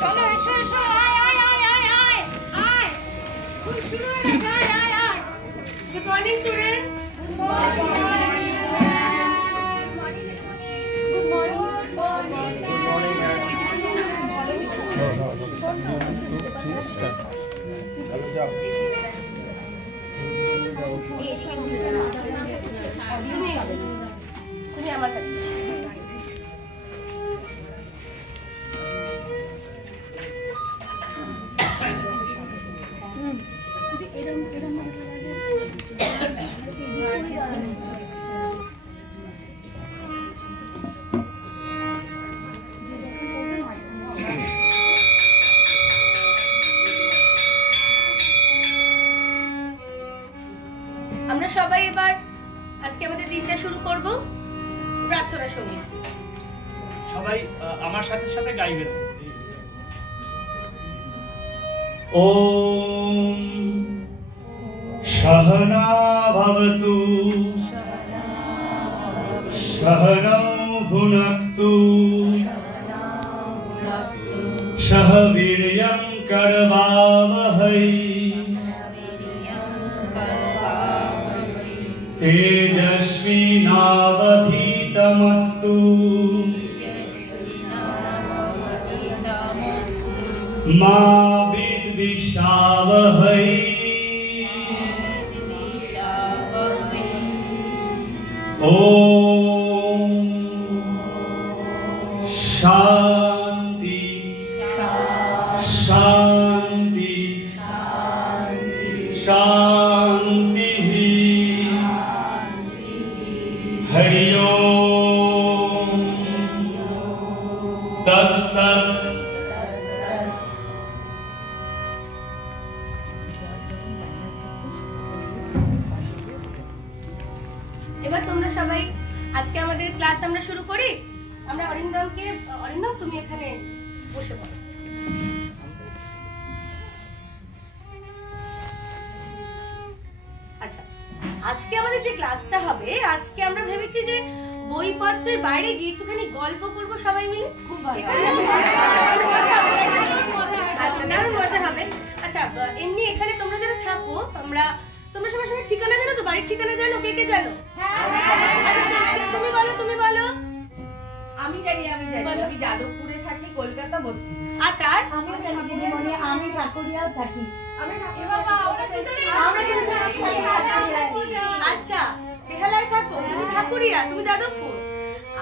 চলো এসো এসো আয় আয় আয় আয় আয় আয় স্কুল শুরু হয়ে গেছে আয় আয় আয় good morning students good morning তুমি আমার কাছে আমরা সবাই এবার আজকে আমাদের দিনটা শুরু করব প্রার্থনা সঙ্গীত। সবাই আমার সাথে সাথে গাইবেন। ওম সহনা ভবতু সহনৌ ভুনক্তু সহ বীর্যং করবাবহৈ তেজস্বিনাবধীতমস্তু মা বিদ্বিষাবহৈ ওম শান্তি শান্তি শান্তি হরি ওম তৎসৎ। এবার তোমরা সবাই আজকে আমাদের ক্লাস আমরা শুরু করি। আমরা অরিন্দম তুমি এখানে বসে পড়ো। আচ্ছা, আজকে আমাদের যে ক্লাসটা হবে, আজকে আমরা ভেবেছি যে বইপত্রের বাইরে গিয়ে একটুখানি গল্প করবো সবাই মিলে। খুব ভালো, আচ্ছা দারুণ মজা হবে। আচ্ছা এমনি এখানে তোমরা যারা থাকো, তোমরা সবাই সবার ঠিকানা জানো তো? বাড়ির ঠিকানা জানো? কে কে জানো? আচ্ছা তুমি বলো। আমি জানি আমি যাদবপুরে থাকি, কলকাতা 32। আচ্ছা আর আমিও জানি দিদিমণি, আমি ঠাকুরিয়াও থাকি। আচ্ছা বেহালায় থাকো, তুমি ঠাকুরিয়া, তুমি যাদবপুর।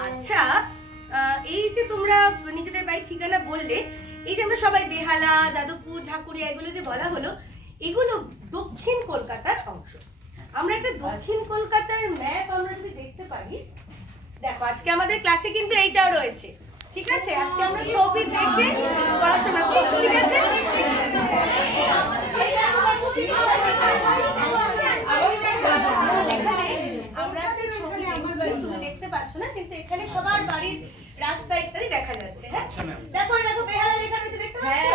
আচ্ছা এই যে তোমরা নিজেদের বাড়ির ঠিকানা বললে, এই যে আমরা সবাই বেহালা, যাদবপুর, ঠাকুরিয়া এগুলো যে বলা হলো, এগুলো দক্ষিণ কলকাতার অংশ। আমরা একটা দক্ষিণ কলকাতার ম্যাপ আমরা যদি দেখতে পারি, দেখো আজকে আমাদের ক্লাসে কিন্তু এইটাও রয়েছে, ঠিক আছে? আজকে আমরা ছবি দেখে পড়াশোনা করব, ঠিক আছে? আমরা একটা ছবি দেখছি, তুমি দেখতে পাচ্ছ না, কিন্তু এখানে সবার বাড়ির রাস্তা ইত্যাদি দেখা যাচ্ছে। হ্যাঁ দেখো দেখো বেহালা লেখা রয়েছে, দেখতে পাচ্ছ?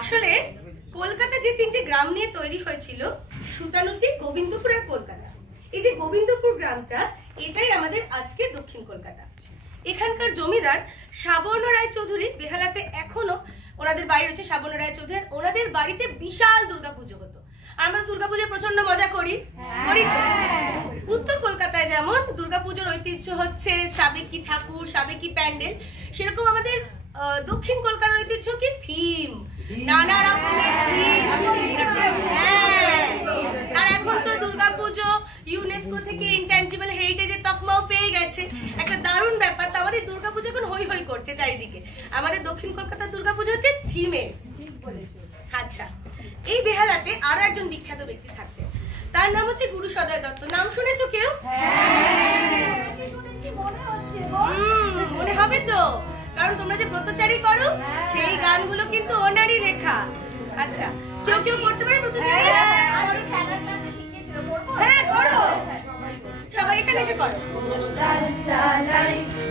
আসলে কলকাতা যে তিনটে গ্রাম নিয়ে তৈরি হয়েছিল, সুতানুটি, গোবিন্দপুর আর কলকাতা, এই যে গোবিন্দপুর গ্রামটা, এটাই আমাদের আজকের দক্ষিণ কলকাতা। এখানকার জমিদার সাবর্ণ রায় চৌধুরী, বেহালাতে এখনো ওনাদের বাড়ি রয়েছে সাবর্ণ রায় চৌধুরী। ওনাদের বাড়িতে বিশাল দুর্গাপুজো হতো, আর আমরা দুর্গাপুজোয় প্রচন্ড মজা করি। উত্তর কলকাতায় যেমন দুর্গাপুজোর ঐতিহ্য হচ্ছে সাবেকি ঠাকুর, সাবেকি প্যান্ডেল, সেরকম আমাদের দক্ষিণ কলকাতার ঐতিহ্য কি থিম, নানা রকমের থিম। হ্যাঁ, আর এখন তো দুর্গাপুজো ইউনেস্কো থেকে ইনট্যাঞ্জিবল হেরিটেজের তকমাও পেয়ে গেছে, একটা দারুণ ব্যাপার। তো আমাদের দুর্গাপুজো এখন হই হই করছে চারিদিকে। আমাদের দক্ষিণ কলকাতার দুর্গাপুজো হচ্ছে থিমের। আচ্ছা, এই বেহালাতে আরো একজন বিখ্যাত ব্যক্তি থাকতেন, তার নাম হচ্ছে গুরু সদয় দত্ত। নাম শুনেছো কেউ? মনে হবে তো, কারণ তোমরা যে ব্রতচারী করো, সেই গানগুলো কিন্তু ওনারই লেখা। আচ্ছা, কেউ কেউ করতে পারে ব্রতচারী? হ্যাঁ করো, সবাই এখানে এসে করো।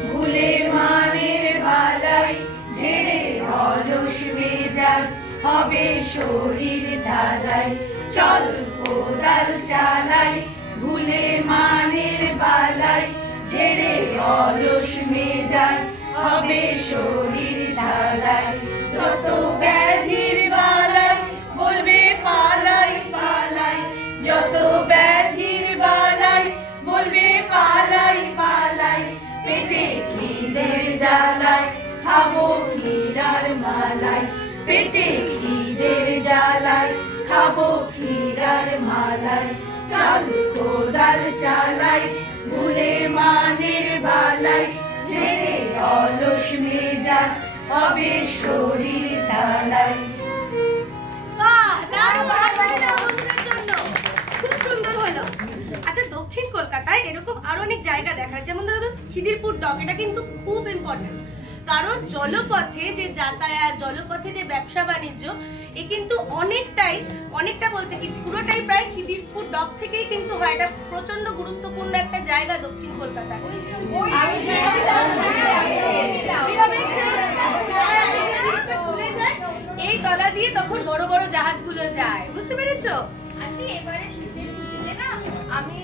ভুলে মানের বালাই ঝেড়ে অলস বেজার হবে শরীর ঝালাই, চল কোদাল চালাই, ভুলে মানের বালাই, ঝেড়ে অলস মেজাজ, হবে শরীর ঝালাই। যত ব্যাধির বালাই বলবে পালাই পালাই, যত ব্যাধির বালাই বলবে পালাই পালাই, পেটে খিদের জ্বালাই খাবো ক্ষীরার মালাই, পেটে খিদের জ্বালাই খাবো ক্ষীরার মালাই। চল কোদাল চালাই, ভুলে মানের বালাই, ছেড়ে অলস মেজাজ, হবে শরীর ঝালাই। বাহ, দারুণ! হাততালি দাও বন্ধুদের জন্য। খুব সুন্দর হলো। আচ্ছা, দক্ষিণ কলকাতায় এরকম আরো অনেক জায়গা দেখার, যেমন ধরো খিদিরপুর ডক, এটা কিন্তু খুব ইম্পর্টেন্ট। কারণ জলপথে যে যাতায়াত, জলপথে যে ব্যবসা বাণিজ্য, এ কিন্তু অনেকটা বলতে কি পুরোটাই প্রায় খিদিরপুর ডক থেকেই কিন্তু হয়। এটা প্রচন্ড গুরুত্বপূর্ণ একটা জায়গা দক্ষিণ কলকাতায়। এই তলা দিয়ে তখন বড় বড় জাহাজগুলো যায়, বুঝতে পেরেছো? এবারে শীতের ছুটিতে না আমি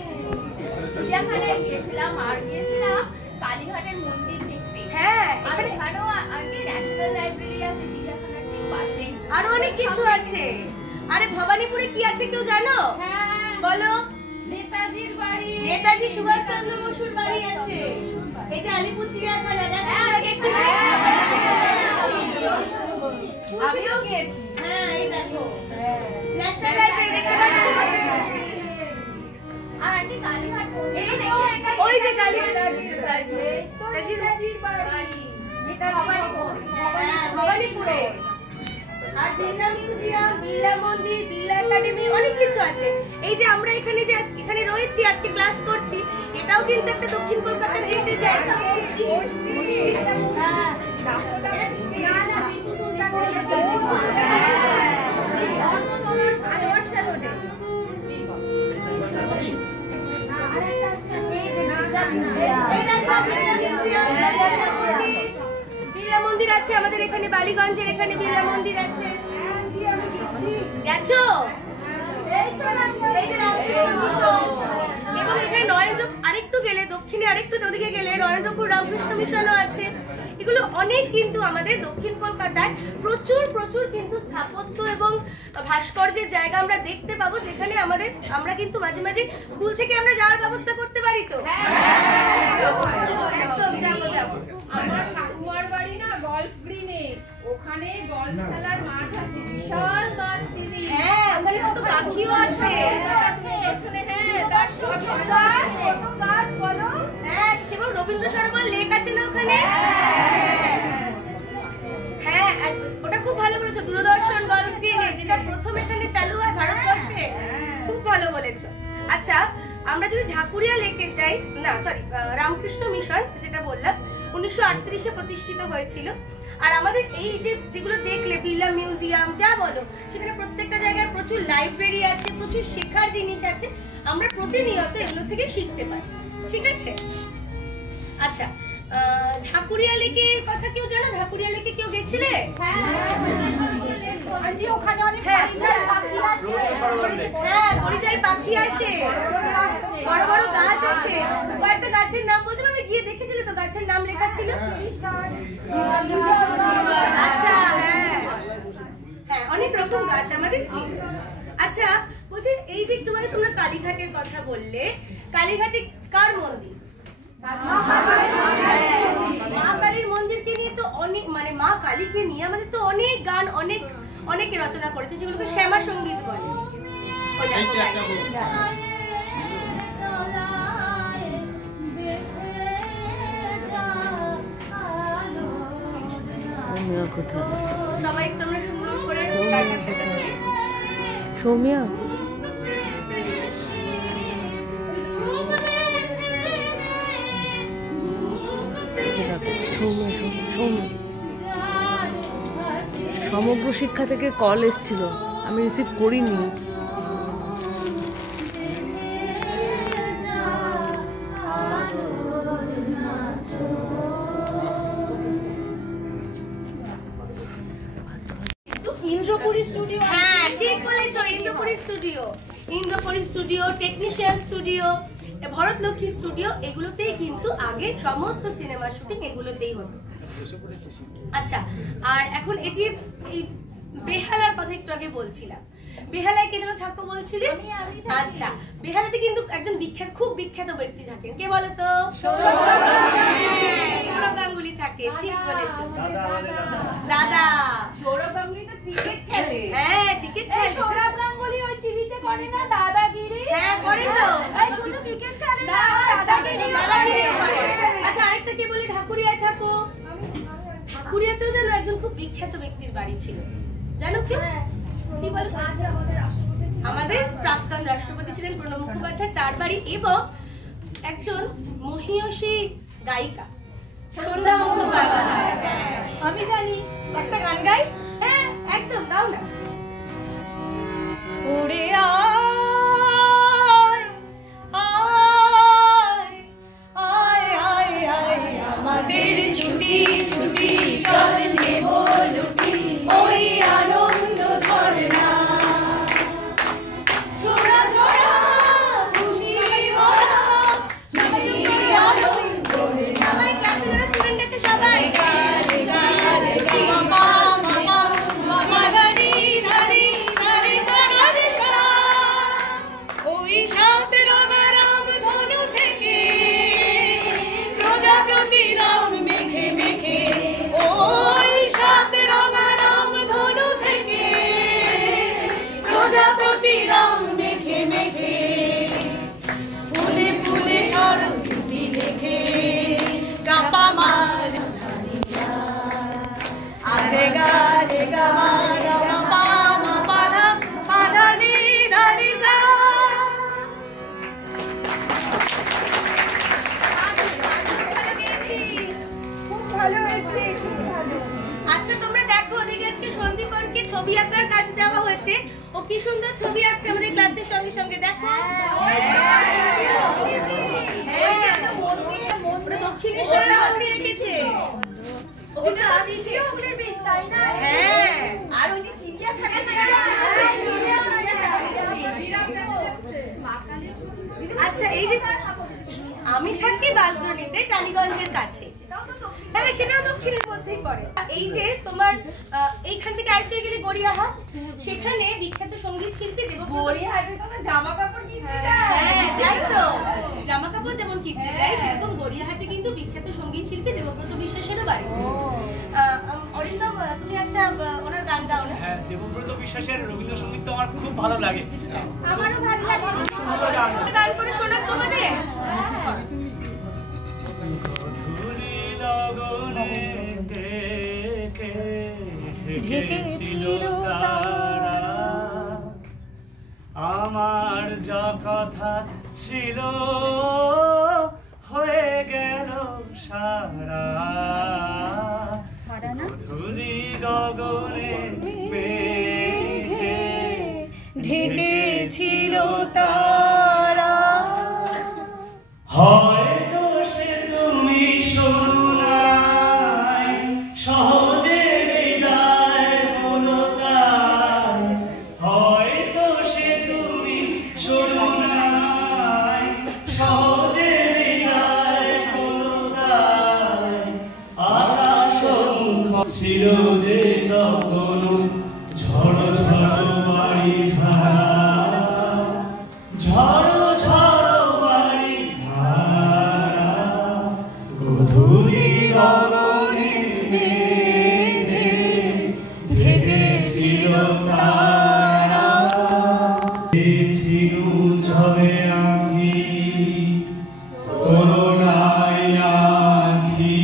চিড়িয়াখানায় গিয়েছিলাম, আর গিয়েছিলাম কালীঘাটের মন্দির দেখতে। হ্যাঁ, আর এখানেও আগে ন্যাশনাল লাইব্রেরি আছে চিড়িয়াখানার ঠিক পাশেই, আরো অনেক কিছু আছে। আরে ভবানীপুরে কি আছে কেউ জানো? বলো। নেতাজির বাড়ি, নেতাজি সুভাষচন্দ্র বসুর বাড়ি আছে। এই যে আলিপুর চিড়িয়াখানা, দেখো আমরা গেছিলাম। আমিও গিয়েছি। হ্যাঁ, এই দেখো ন্যাশনাল লাইব্রেরি দেখতে পাচ্ছ। আর আন্টি কালীঘাট মন্দির ওই যে কালীঘাট নেতাজির বাড়ি, হ্যাঁ, ভবানীপুরে। আর বিড়লা মিউজিয়াম, বিড়লা মন্দির, বিড়লা একাডেমি, অনেক কিছু আছে। এই যে আমরা এখানে রয়েছি, আজকে ক্লাস করছি, এটাও কিন্তু একটা দক্ষিণ কলকাতার হেরিটেজ জায়গা। বিড়লা মন্দির আছে আমাদের এখানে, বালিগঞ্জের এখানে বিড়লা মন্দির আছে। গেছো? এবং এখানে নরেন্দ্র, আরেকটু গেলে দক্ষিণে, আরেকটু ওদিকে গেলে নরেন্দ্রপুর রামকৃষ্ণ মিশনও আছে। এগুলো অনেক কিন্তু আমাদের দক্ষিণ কলকাতায় প্রচুর কিন্তু স্থাপত্য এবং ভাস্কর্যের জায়গা আমরা দেখতে পাবো, যেখানে আমরা কিন্তু মাঝে মাঝে স্কুল থেকে আমরা যাওয়ার ব্যবস্থা করতে পারি তো। একদম যাবো। আমার ঠাকুমার বাড়ি না গলফ গ্রিনে, ওখানে গলফ খেলার মাঠ আছে, বিশাল মাঠ দিদি। হ্যাঁ, ওখানে কত পাখিও আছে। হ্যাঁ, সেরকম রবীন্দ্র সরোবর লেক আছে না ওখানে? হ্যাঁ, ওটা খুব ভালো বলেছো, দূরদর্শন গলফ গ্রিনে, যেটা প্রথম এখানে চালু হয় ভারতবর্ষে। খুব ভালো বলেছো। আচ্ছা, আমরা যদি ঝাকুরিয়া লেকে যাই, না সরি, রামকৃষ্ণ মিশন যেটা বললাম 1938-এ প্রতিষ্ঠিত হয়েছিল। আর আমাদের এই যেগুলো দেখলে বিড়লা মিউজিয়াম যা বলো, সেখানে প্রত্যেকটা জায়গায় প্রচুর লাইব্রেরি আছে, প্রচুর শেখার জিনিস আছে, আমরা প্রতিনিয়ত এগুলো থেকে শিখতে পারি। ঠিক আছে? আচ্ছা, ঝাকুরিয়া লেকের কথা কেউ জানো? ঝাকুরিয়া লেকে কেউ গেছিলে? ওখানে অনেক পরিযায়ী পাখি আসে, বড় বড় গাছ আছে। কয়েকটা গাছের নাম বলতে পারবে? গিয়ে দেখেছিলে তো, গাছের নাম লেখা ছিল। আচ্ছা, হ্যাঁ, অনেক রকম গাছ আমাদের ছিল। আচ্ছা, বলছি এই যে একটু আগে তোমরা কালীঘাটের কথা বললে, কালীঘাটে কার মন্দির? মা কালীর মন্দিরকে নিয়ে তো অনেক, মানে মা কালীকে নিয়ে আমাদের তো অনেক গান অনেকে রচনা করেছে, যেগুলোকে শ্যামা সঙ্গীত বলে। সবাই একটু আমরা সুন্দর করে সৌমিয়া সমগ্র শিক্ষা থেকে কল এসেছিল, আমি রিসিভ করিনি। ইন্দ্রপুরী স্টুডিও। হ্যাঁ ঠিক বলেছো, Indrapuri studio, Indrapuri studio, technician studio, Bharatlakshmi studio, এগুলোতেই কিন্তু আগে সমস্ত সিনেমার শুটিং এগুলোতেই হতো। আচ্ছা, আর এখন এটি এই বেহালার কথা একটু আগে বলছিলাম। বেহালায় কে যেন থাকো বলছিলেন? আচ্ছা, বেহালাতে কিন্তু একজন বিখ্যাত, খুব বিখ্যাত ব্যক্তি থাকেন। কে বলো তো? সৌরভ গাঙ্গুলি থাকে। ঠিক বলেছো দাদা। সৌরভ গাঙ্গুলি তো ক্রিকেট খেলে। হ্যাঁ ক্রিকেট খেলে। সৌরভ গাঙ্গুলি ওই টিভিতে করে না দাদাগিরি? হ্যাঁ করে তো। এই শুধু ক্রিকেট খেলে না, দাদাগিরিও করে। আচ্ছা আরেকটা কে বলি? ঢাকুরিয়ায় থাকো। ঠাকুরিয়াতেও যেন একজন খুব বিখ্যাত ব্যক্তির বাড়ি ছিল, জানো কি? কি বল? আমাদের প্রাক্তন রাষ্ট্রপতি ছিলেন প্রণব মুখোপাধ্যায়, তার বাড়ি। এবং একজন মহিয়সী গায়িকা সন্ধ্যা মুখোপাধ্যায়। আমি জানি, একটা গান গাই। হ্যাঁ একদম, দাও না। ওরে আয় আয় আয় আয় আয় আমাদের ছুটি ছুটি চল নেব লুটি ওই আনন্দ ঝরনা ছোড়া ছোড়া খুশির ভরা নাচি আনন্দ সবাই ক্লাসে যারা স্টুডেন্ট আছে সবাই মামা মামা মামা ধানি ধানি ধানি সাগারে সা ওই সাত রঙারাম ধনু থেকে প্রজাপতি রং মেখে মেখে ওই সাত রঙারাম ধনু থেকে প্রজাপতি রং মেখে মেখে ফুলে ফুলে স্বরলিপি লেখে কাপা মার আরে গা রে গা মা গা মা পা মা পা ধা পা ধা নি ধা নি সা। খুব ভালো হয়েছে, খুব ভালো। আচ্ছা তোমরা দেখো, ওদিকে আজকে সন্দীপনকে ছবি আঁকার কাজ দেওয়া হয়েছে। ও কি সুন্দর ছবি আঁকছে আমাদের ক্লাসের সঙ্গে সঙ্গে, দেখো। ওটা দক্ষিণেশ্বরের মন্দির রেখেছে। ওটা আঁকিছে। হ্যাঁ আর ওই যে চিড়িয়াখানা আচ্ছা, এই যে আমি থাকি বাঁশদ্রোণীতে, টালিগঞ্জের কাছে। হ্যাঁ সেটাও দক্ষিণের মধ্যেই পড়ে। এই যে তোমার এইখান থেকে আরেকটু গেলে গড়িয়াহাট, সেখানে বিখ্যাত সঙ্গীত শিল্পী দেবব্রত। গড়িয়াহাটে তোমরা জামা কাপড় কিনতে যাও? হ্যাঁ যাই তো, জামা কাপড় যেমন কিনতে যাই, সেরকম গড়িয়াহাটে কিন্তু বিখ্যাত সঙ্গীত শিল্পী দেবব্রত বিশ্বাসেরও বাড়ি ছিল। অরিন্দম, তুমি একটা ওনার গান গাও না? হ্যাঁ, দেবব্রত বিশ্বাসের রবীন্দ্রসঙ্গীত তো আমার খুব ভালো লাগে। আমারও ভালো লাগে। সুন্দর গান। গান করে শোনাক তোমাদের। ধুলি লগনে ঢেকেছিল তারা, আমার যা কথা ছিল হয়ে গেল সারা। ধুলি গগনে মেঘে ঢেকেছিল তারা। হয়তো সে তুমি শোনো নাই, সহজে বিদায় বলো তাই। হয়তো সে তুমি শোনো নাই, সহজে বিদায় বলো তাই। আকাশ ছিল যে তখন ঝড় ঝড় বাড়ি ধারা, ঝড় ঝড় বাড়ি ধারা। গধূলি গগনে মেঘে ঢেকেছিল তারা, ছিল ঝরে আঁখি করুণায় আঁখি।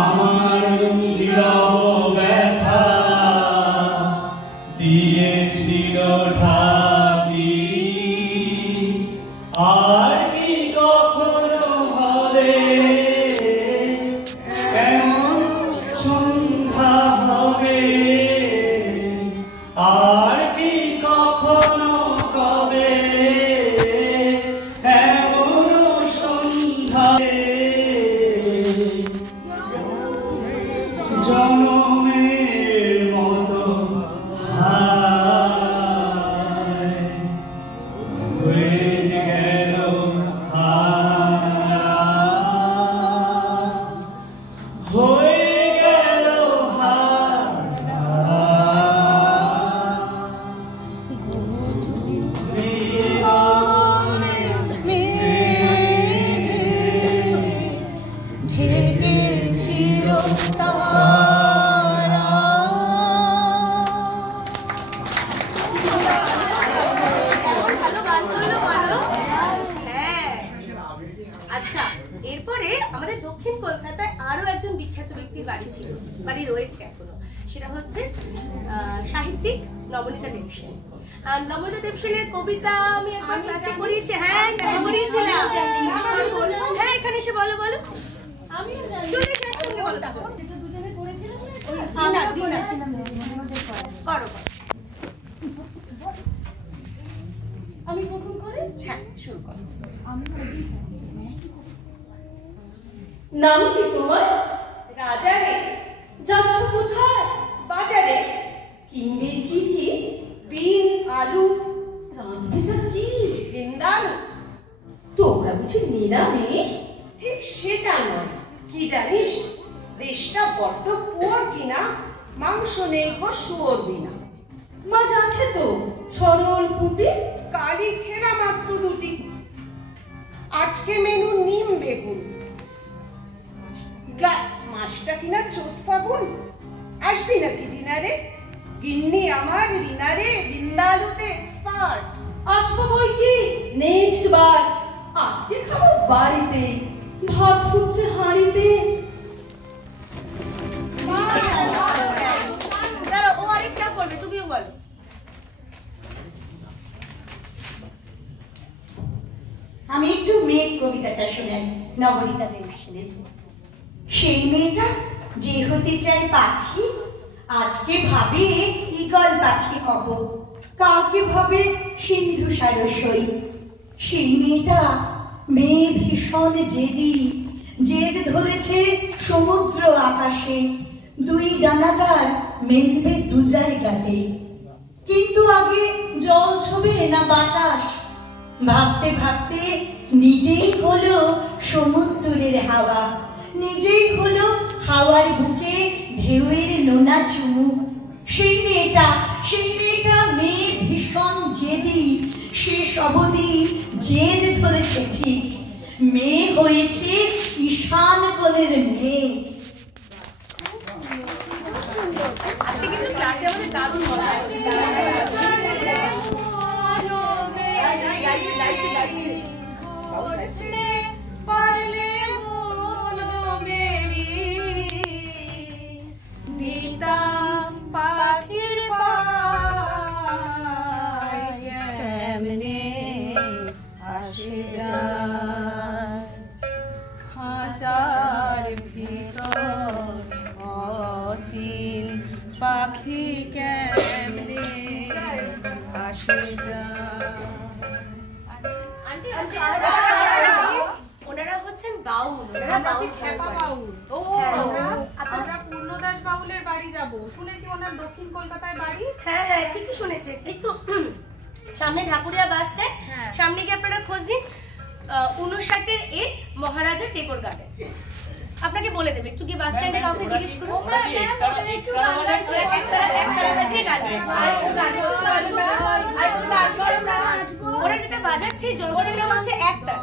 আমার নীরব ব্যথা দিয়েছিল ঢাকি। আর কি কখনো হবে এমন সন্ধ্যা হবে, আর কি কখনো কবে এমন সন্ধ্যা। জনমে ছিল, বাড়ি রয়েছে এখনো। সেটা হচ্ছে সাহিত্যিক নবনীতা দেবসেন। আর নবনীতা দেবসেনের কবিতা আমি একবার ক্লাসে পড়িয়েছি। হ্যাঁ, ক্লাসে পড়িয়েছিলাম। হ্যাঁ, এখানে এসে বলো বলো। একসঙ্গে বলো। করো। আমি প্রথম করে হ্যাঁ, শুরু করো। নাম কি তোমার? রাজারে। যাচ্ছ কোথায়? বাজারে। কিনবে কি কি? বিন, আলু। রাঁধবেটা কি? ভিন্দালু। তোমরা বুঝি নিরামিষ? ঠিক সেটা নয়। কি জানিস, দেশটা বড্ড পুয়ার কিনা, মাংস নেই গো শুয়োর বিনা। মাছ আছে তো, সরল পুঁটি। কালি খেলা মাছ তো দুটি। আজকে মেনু নিম বেগুন। মাছটা কিনা চোট ফাগুন। আসবি নাকি ডিনারে? গিন্নি আমার ডিনারে বিন্দালুতে এক্সপার্ট। আসবো বই কি, নেক্সট বার। আজকে খাবো বাড়িতে, ভাত ফুটছে হাঁড়িতে। দাঁড়াও, ও আরেকটা করবে, তুমিও বলো। আমি একটু মেঘ কবিতাটা শোনাই নবনীতা দেবসেনের। সেই মেয়েটা যে হতে চায় পাখি, আজকে ভাবে ঈগল পাখি হব, কালকে ভাবে সিন্ধু সারসই। সেই মেয়েটা মেয়ে ভীষণ জেদি, জেদ ধরেছে সমুদ্র আকাশে, দুই ডানা তার মেলবে দু জায়গাতে। কিন্তু আগে জল ছবে না বাতাস, ভাবতে ভাবতে নিজেই হলো সমুদ্রের হাওয়া, নিজেই হলো হাওয়ার বুকে ঢেউয়ের নোনা চুমু। সেই মেয়েটা মেয়ে ভীষণ জেদি, শেষ অবধি জেদ ধরেছে ঠিক, মেয়ে হয়েছে ঈশান কোণের মেয়ে। আজকে কিন্তু ক্লাসে আমাদের দারুণ মজা হচ্ছে। পাখি কেমনে আসে ওনারা হচ্ছেন বাউল, ওনারা বাউল বাউল। ও, আমরা পূর্ণদাস বাউলের বাড়ি যাব, শুনেছি ওনার দক্ষিণ কলকাতায় বাড়ি। হ্যাঁ হ্যাঁ, ঠিকই শুনেছে। এই তো সামনে ঢাকুরিয়া বাস স্ট্যান্ড, সামনে গিয়ে আপনারা খোঁজ নিন 59 এ মহারাজা টেগোর গার্ডেন। আপনাকে বলে দেবে, একটু গিয়ে বাস স্ট্যান্ডে কাউকে জিজ্ঞেস করুন। ওরা যেটা বাজাচ্ছে যন্ত্রটা হচ্ছে একটা।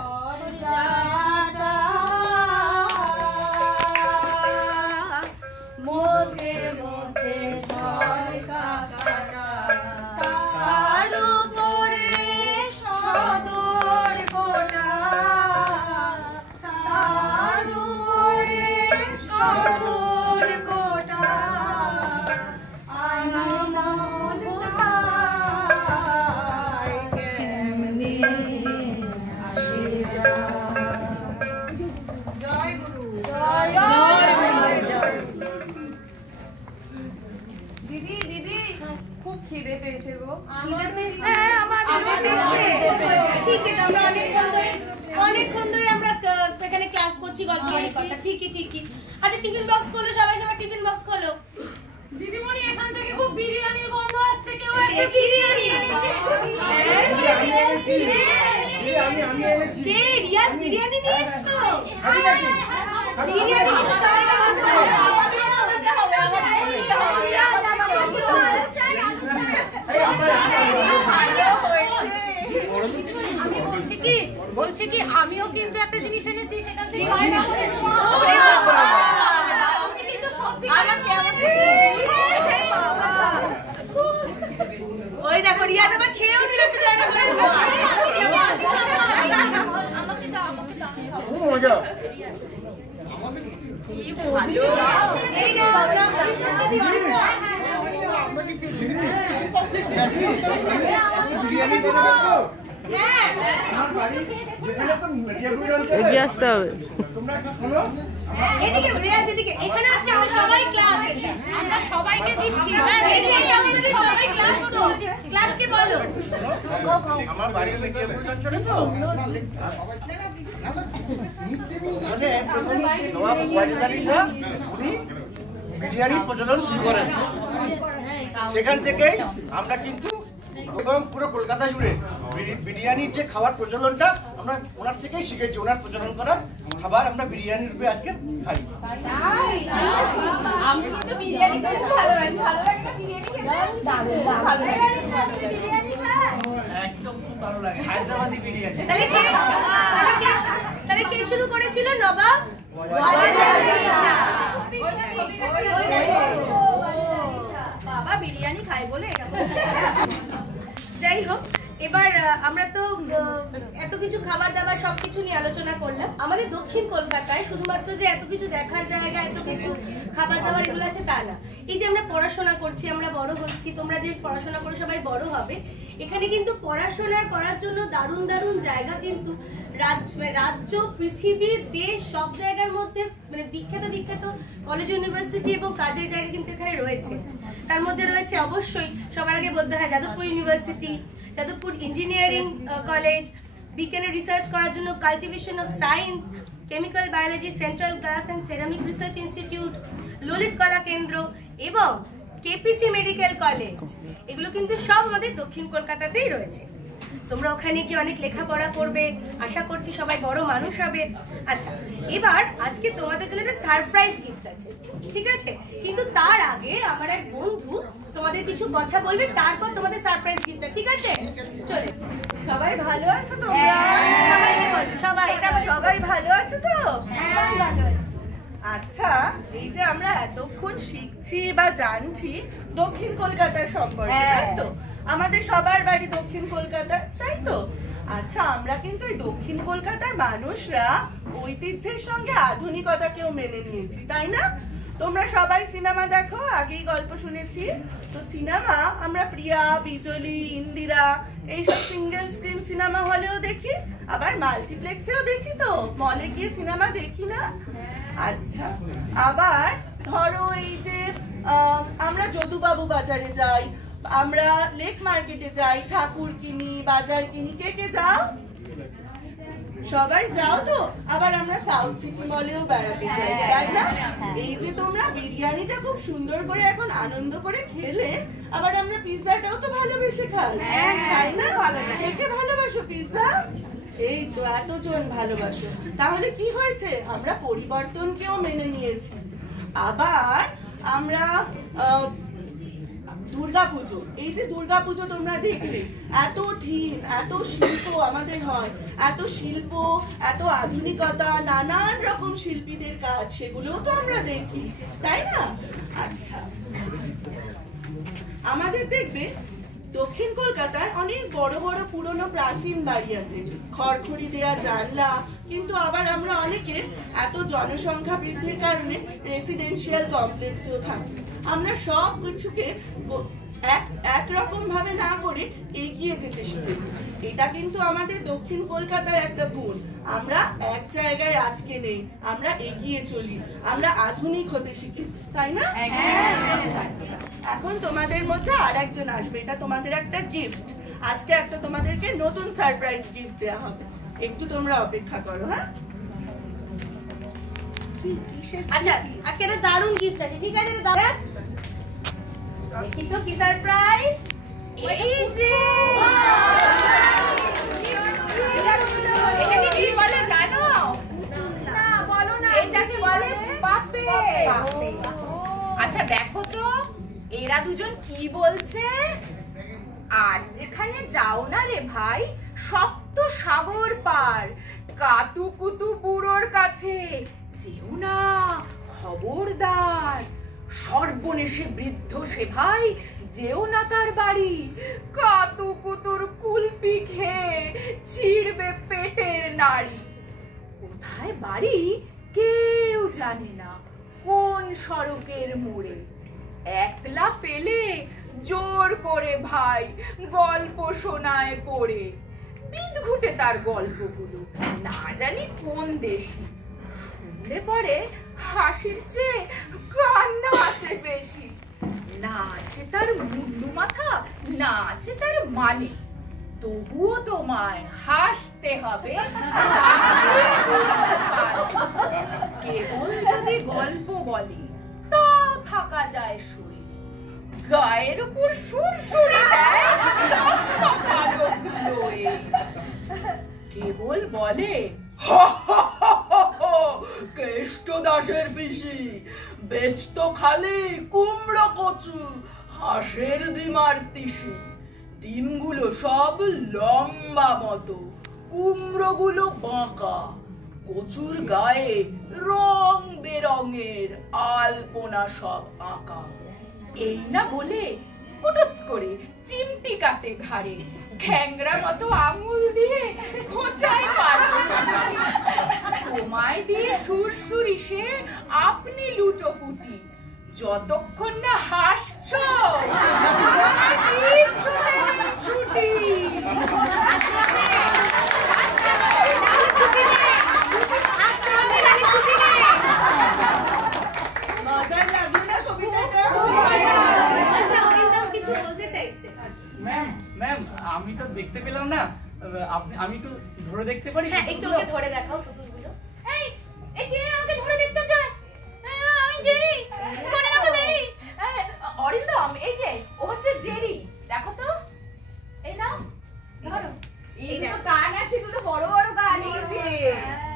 অনেকক্ষণ ধরে আমরা এখানে ক্লাস করছি, গল্প কথা। ঠিকই ঠিকই। আচ্ছা, টিফিন বক্স খোলো, সবাই সবার টিফিন বক্স খোলো। দিদিমণি, এখান থেকে খুব বিরিয়ানির গন্ধ আসছে। কেউ বিরিয়ানি কে? রিয়াজ বিরিয়ানি নিয়ে এসছো? বিরিয়ানি কিন্তু সবাই বলছি কি, আমিও কিন্তু একটা জিনিস এনেছি, সেটা হচ্ছে ওই দেখো রিয়াজ আবার খেয়েও নিল, একটু জানা করে আমাকে দাও, আমাকে দাও। কি ভালো। এই না এগিয়ে আসতে হবে। এদিকে রিয়াজ এদিকে, এখানে আজকে আমরা সবাই ক্লাস, আমরা সবাইকে দিচ্ছি। হ্যাঁ এটা আমাদের সবাই ক্লাস, তো ক্লাসকে বলো। আমার বাড়ি অঞ্চলে তো নবাব ওয়াজেদ আলী শাহ উনি বিরিয়ানির প্রচলন শুরু করেন। সেখান থেকে আমরা কিন্তু এবং পুরো কলকাতা জুড়ে বিরিয়ানির যে খাবার প্রচলনটা আমরা ওনার থেকেই শিখেছি। ওনার প্রচলন করা খাবার আমরা বিরিয়ানি রূপে আজকে খাই। আমি কিন্তু বিরিয়ানি খেতে ভালোবাসি। ভালো লাগে না বিরিয়ানি খেতে? ভালো লাগে। একদম খুব ভালো লাগে হায়দ্রাবাদি বিরিয়ানি। তাহলে কে শুরু করেছিল? নবাব ওয়াজেদ আলী শাহ। বাবা বিরিয়ানি খায় বলে এটা বলছে। যাই হোক, এবার আমরা তো এত কিছু খাবার দাবার সবকিছু নিয়ে আলোচনা করলাম। আমাদের দক্ষিণ কলকাতায় শুধুমাত্র যে এত কিছু দেখার জায়গা, এত কিছু খাবার দাবার এগুলো আছে তা না। এই যে আমরা পড়াশোনা করছি, আমরা বড় হচ্ছি, তোমরা যে পড়াশোনা করে সবাই বড় হবে, এখানে কিন্তু পড়াশোনা করার জন্য দারুণ দারুণ জায়গা কিন্তু রাজ্য, পৃথিবী, দেশ সব জায়গার মধ্যে মানে বিখ্যাত বিখ্যাত কলেজ, ইউনিভার্সিটি এবং কাজের জায়গা কিন্তু এখানে রয়েছে। তার মধ্যে রয়েছে অবশ্যই সবার আগে বলতে হয় Jadavpur university, Jadavpur engineering college, বিজ্ঞানের রিসার্চ করার জন্য cultivation of science, chemical biology central glass and ceramic research institute, Lalit কলা কেন্দ্র এবং কেপিসি মেডিকেল কলেজ। এগুলো কিন্তু সব আমাদের দক্ষিণ কলকাতাতেই রয়েছে। তোমরা ওখানে গিয়ে অনেক লেখাপড়া করবে, আশা করছি সবাই বড় মানুষ হবে। আচ্ছা, এবার আজকে তোমাদের জন্য একটা সারপ্রাইজ গিফট আছে, ঠিক আছে? কিন্তু তার আগে আমার এক বন্ধু তোমাদের কিছু কথা বলবে, তারপর তোমাদের সারপ্রাইজ গিফটটা, ঠিক আছে? চলে সবাই ভালো আছো তোমরা? সবাইকে বলো, সবাই ভালো আছো তো? ভালো আছে। আচ্ছা, এই যে আমরা এতক্ষণ শিখছি বা জানছি দক্ষিণ কলকাতার সম্পর্কে, তাই তো? আমাদের সবার বাড়ি দক্ষিণ কলকাতা, তাই তো? আচ্ছা, আমরা কিন্তু এই দক্ষিণ কলকাতার মানুষরা ঐতিহ্যের সঙ্গে আধুনিকতাকেও মেনে নিয়েছি, তাই না? তোমরা সবাই সিনেমা দেখো, আগেই গল্প শুনেছি তো। সিনেমা আমরা প্রিয়া, বিজলি, ইন্দিরা এইসব সিঙ্গেল স্ক্রিন সিনেমা হলেও দেখি, আবার মাল্টিপ্লেক্সেও দেখি। তো মলে গিয়ে সিনেমা দেখি না? আচ্ছা, আবার ধরো এই যে আমরা যদুবাবু বাজারে যাই, আমরা লেক মার্কেটে যাই, ঠাকুর কিনি, বাজার কিনি। কে কে যাও? সবাই যাও তো। আবার আমরা সাউথ সিটি মলেও বেড়াতে যাই, তাই না? এই যে তোমরা বিরিয়ানিটা খুব সুন্দর করে এখন আনন্দ করে খেলে, আবার আমরা পিৎজাটাও তো ভালোবেসে খাই, তাই না? কে কে ভালোবাসো পিৎজা? এই তো এতজন ভালোবাসো। তাহলে কি হয়েছে? আমরা পরিবর্তনকেও মেনে নিয়েছি। আবার আমরা দুর্গাপুজো, এই যে দুর্গাপুজো তোমরা দেখলে, এত থিম, এত শিল্প আমাদের হয়, এত শিল্প, এত আধুনিকতা, নানান রকম শিল্পীদের কাজ, সেগুলোও তো আমরা দেখি, তাই না? আচ্ছা, আমাদের দেখবে দক্ষিণ কলকাতার অনেক বড় বড় পুরনো প্রাচীন বাড়ি আছে, খড়খড়ি দেয়া জানলা। কিন্তু আবার আমরা অনেকে এত জনসংখ্যা বৃদ্ধির কারণে রেসিডেন্সিয়াল কমপ্লেক্সেও থাকি। আমরা সব কিছুকে একরকম ভাবে না করে এগিয়ে যেতে শিখেছি। এটা কিন্তু আমাদের দক্ষিণ কলকাতার একটা গুণ। আমরা এক জায়গায় আটকে নেই, আমরা এগিয়ে চলি, আমরা আধুনিক হতে শিখেছি, তাই না? আচ্ছা, এখন তোমাদের মধ্যে আর একজন আসবে, এটা তোমাদের একটা গিফট। আজকে একটা তোমাদেরকে নতুন সারপ্রাইজ গিফট দেওয়া হবে, একটু তোমরা অপেক্ষা করো। হ্যাঁ, আচ্ছা, আজকে একটা দারুণ গিফট আছে, ঠিক আছে? দাদা দেখি তো কি সারপ্রাইজ। এই যে এটাকে কি বলে জানো? না, বলো না। এটাকে বলে পাপে। আচ্ছা, দেখো তো এরা দুজন কি বলছে। আর যেখানে যাও না রে ভাই, সপ্ত সাগর পার, কাতু কুতু বুড়োর কাছে যেও না, খবরদার। সর্বনেশে বৃদ্ধ সে ভাই, যেও না তার বাড়ি, কাতু কুতুর কুলপি খেয়ে ছিড়বে পেটের নাড়ি। কোথায় বাড়ি কেউ জানে না কোন সড়কের মোড়ে একলা পেলে জোর করে ভাই গল্প শোনায় পড়ে। বিদঘুটে তার গল্পগুলো, না জানি কোন দেশি। শুনলে পরে হাসির চেয়ে কান্না আসে বেশি। না আছে তার মুন্ডু মাথা, না আছে তার মানে, তবুও তোমায় হাসতে হবে। কেবল যদি গল্প বলে তাও থাকা যায় সই, গায়ের উপর সুরসুরি দেয় লম্বা পালক লয়ে। কেবল বলে কেষ্ট দাসের পিসি বেচতো খালি কুমড়ো কচু, হাঁসের ডিমার তিসি। ডিমগুলো সব লম্বা মতো, কুমড়োগুলো বাঁকা, কচুর গায়ে রং বেরঙের আলপনা সব আঁকা। এই না বলে কুটুত করে চিমটি কাটে ঘাড়ে, খ্যাংরা মতো আঙুল দিয়ে খোঁচায় পাঁচু। তোমায় দিয়ে সুরসুরি সে আপনি লুটোপুটি, যতক্ষণ না হাসছো ছুটি। মজার লাগলো না কবিতাটা? আচ্ছা অরিন্দম কিছু বলতে চাইছে। ম্যাম ম্যাম আমি তো দেখতে পেলাম না, আমি একটু ধরে দেখতে পারি? হ্যাঁ একটু ওকে ধরে দেখাও পুতুলগুলো। এই কে আমাকে ধরে দেখতে চায়? আমি জেরি, কোনে না কোনে। অরিন্দম এই যে ও হচ্ছে জেরি, দেখো তো। এই নাও ধরো। এই দেখো কান আছে, দুটো বড় বড় কান।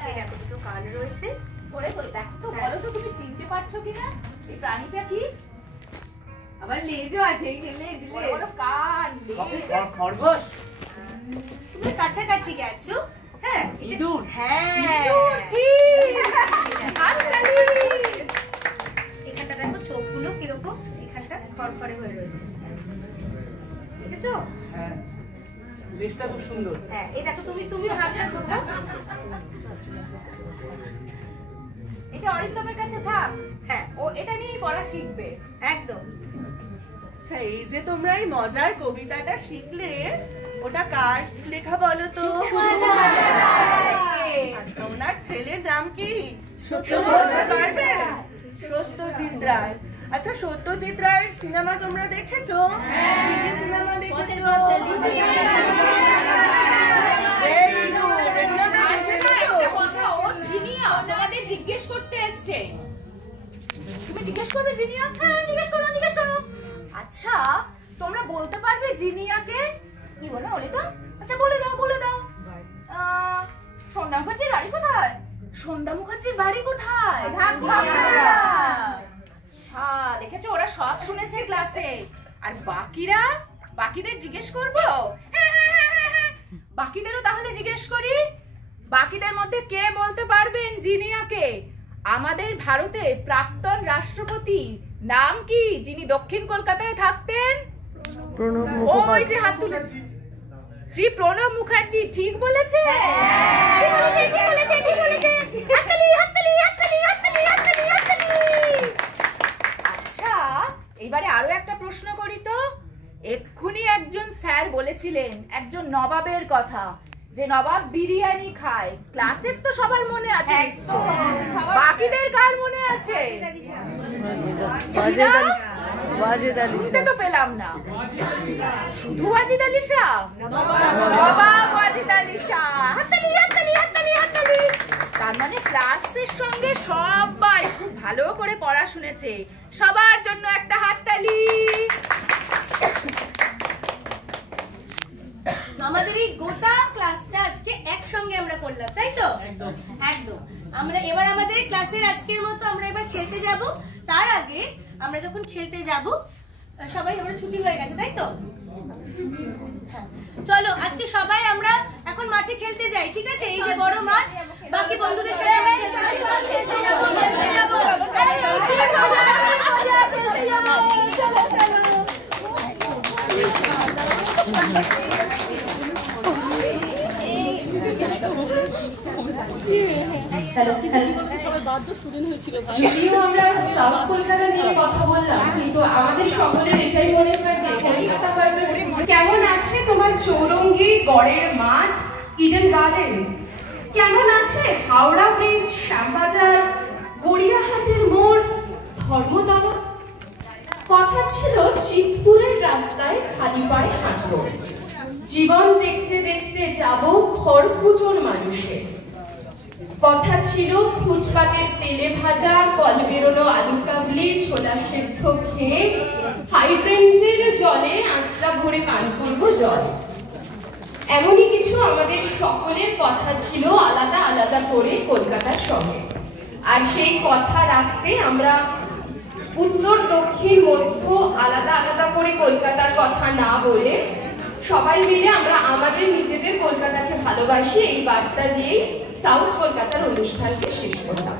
এই দেখো দুটো কান রয়েছে। ধরে বল, দেখো তো, বলো তো তুমি চিনতে পারছো কিনা এই প্রাণীটা কি? আবার লেজও আছে, এই যে লেজ বড় বড় কান, লেজ। খরগোশ? তুমি কাছাকাছি গেছো। হ্যাঁ ইঁদুর? হ্যাঁ ঠিক। হাততালি। এখানটা দেখো চোখগুলো কিরকম, এখানটা খড়খড়ে হয়ে রয়েছে, দেখেছো? হ্যাঁ, লেজটা খুব সুন্দর। হ্যাঁ এই দেখো তুমিও হাতটা ঢোকাও। এটা অরিন্দমের কাছে থাক, হ্যাঁ ও এটা নিয়েই পড়া শিখবে। একদম। আচ্ছা এই যে তোমরা এই মজার কবিতাটা শিখলে, ওটা কার লেখা বলো তো? আচ্ছা ওনার ছেলের নাম কি? বলতে পারবে? সত্যজিৎ রায়। আচ্ছা সত্যজিৎ রায়ের সিনেমা তোমরা দেখেছো? কি কি সিনেমা দেখেছো? Very good, এগুলো আমরা দেখেছো তো? কথা ও জিনিয়া তোমাদের জিজ্ঞেস করতে এসেছে। তুমি জিজ্ঞেস করবে জিনিয়া? হ্যাঁ জিজ্ঞেস করো, জিজ্ঞেস করো। আচ্ছা তোমরা বলতে পারবে জিনিয়াকে? কি বলো অলিতা? আচ্ছা বলে দাও, বলে দাও। সন্ধ্যা মুখার্জির বাড়ি কোথায়? সন্ধ্যা মুখার্জির বাড়ি কোথায়? আচ্ছা দেখেছো, ওরা সব শুনেছে ক্লাসে। আর বাকিরা, বাকিদের জিজ্ঞেস করবো? হ্যাঁ, বাকিদেরও তাহলে জিজ্ঞেস করি। বাকিদের মধ্যে কে বলতে পারবেন জিনিয়াকে? আমাদের ভারতে প্রাক্তন রাষ্ট্রপতি নাম কি, যিনি দক্ষিণ কলকাতায় থাকতেন? ওই যে হাত তুলেছে, শ্রী প্রণব মুখার্জি। ঠিক বলেছে, ঠিক বলেছে, ঠিক বলেছে, ঠিক বলেছে। হাততালি, হাততালি, হাততালি, হাততালি, হাততালি, হাততালি। আচ্ছা এইবারে আরো একটা প্রশ্ন করি তো। এক্ষুনি একজন স্যার বলেছিলেন একজন নবাবের কথা, যে নবাব বিরিয়ানি খায়। ক্লাসের তো সবার মনে আছে নিশ্চয়, বাকিদের কার মনে আছে? শুনতে তো পেলাম না। শুধু ওয়াজিদ আলী শাহ? নবাব ওয়াজিদ আলী শাহ। হাততালি, হাততালি, হাততালি, হাততালি। তার মানে ক্লাসের সঙ্গে সবাই খুব ভালো করে পড়া শুনেছে। সবার জন্য একটা হাততালি। আমাদের এই গোটা ক্লাসটা আজকে একসঙ্গে আমরা করলাম, তাই তো? একদম একদম। আমরা এবার আমাদের ক্লাসের আজকের মতো আমরা এবার খেলতে যাব। তার আগে আমরা যখন খেলতে যাব সবাই আমরা ছুটি হয়ে গেছে, তাই তো? চলো আজকে সবাই আমরা এখন মাঠে খেলতে যাই, ঠিক আছে? এই যে বড় মাঠ, বাকি বন্ধুদের সাথে আমরা খেলতে যাবো। যদিও আমরা সাউথ কলকাতা নিয়ে কথা বললাম, কিন্তু আমাদের সকলের এটাই মনে হয় যে কলকাতা হয়তো। কেমন আছে তোমার চৌরঙ্গি, গড়ের মাঠ, ইডেন গার্ডেন? কেমন আছে হাওড়া ব্রিজ, শ্যামবাজার, গড়িয়াহাটের মোড়, ধর্মতলা? কথা ছিল চিতপুরের রাস্তায় খালি পায়ে হাঁটব, জীবন দেখতে দেখতে যাব খড়কুটোর মানুষের। কথা ছিল ফুটপাতের তেলে ভাজা, কল বেরোনো আলু কাবলি, ছোলা সেদ্ধ খেয়ে হাইড্রেন্টের জলে আঁচড়া ভরে পান করবো জল। এমনই কিছু আমাদের সকলের কথা ছিল আলাদা আলাদা করে কলকাতার সঙ্গে। আর সেই কথা রাখতে আমরা উত্তর দক্ষিণ মধ্য আলাদা আলাদা করে কলকাতার কথা না বলে সবাই মিলে আমরা আমাদের নিজেদের কলকাতাকে ভালোবাসি এই বার্তা দিয়েই সাউথ কলকাতার অনুষ্ঠানকে শেষ করলাম।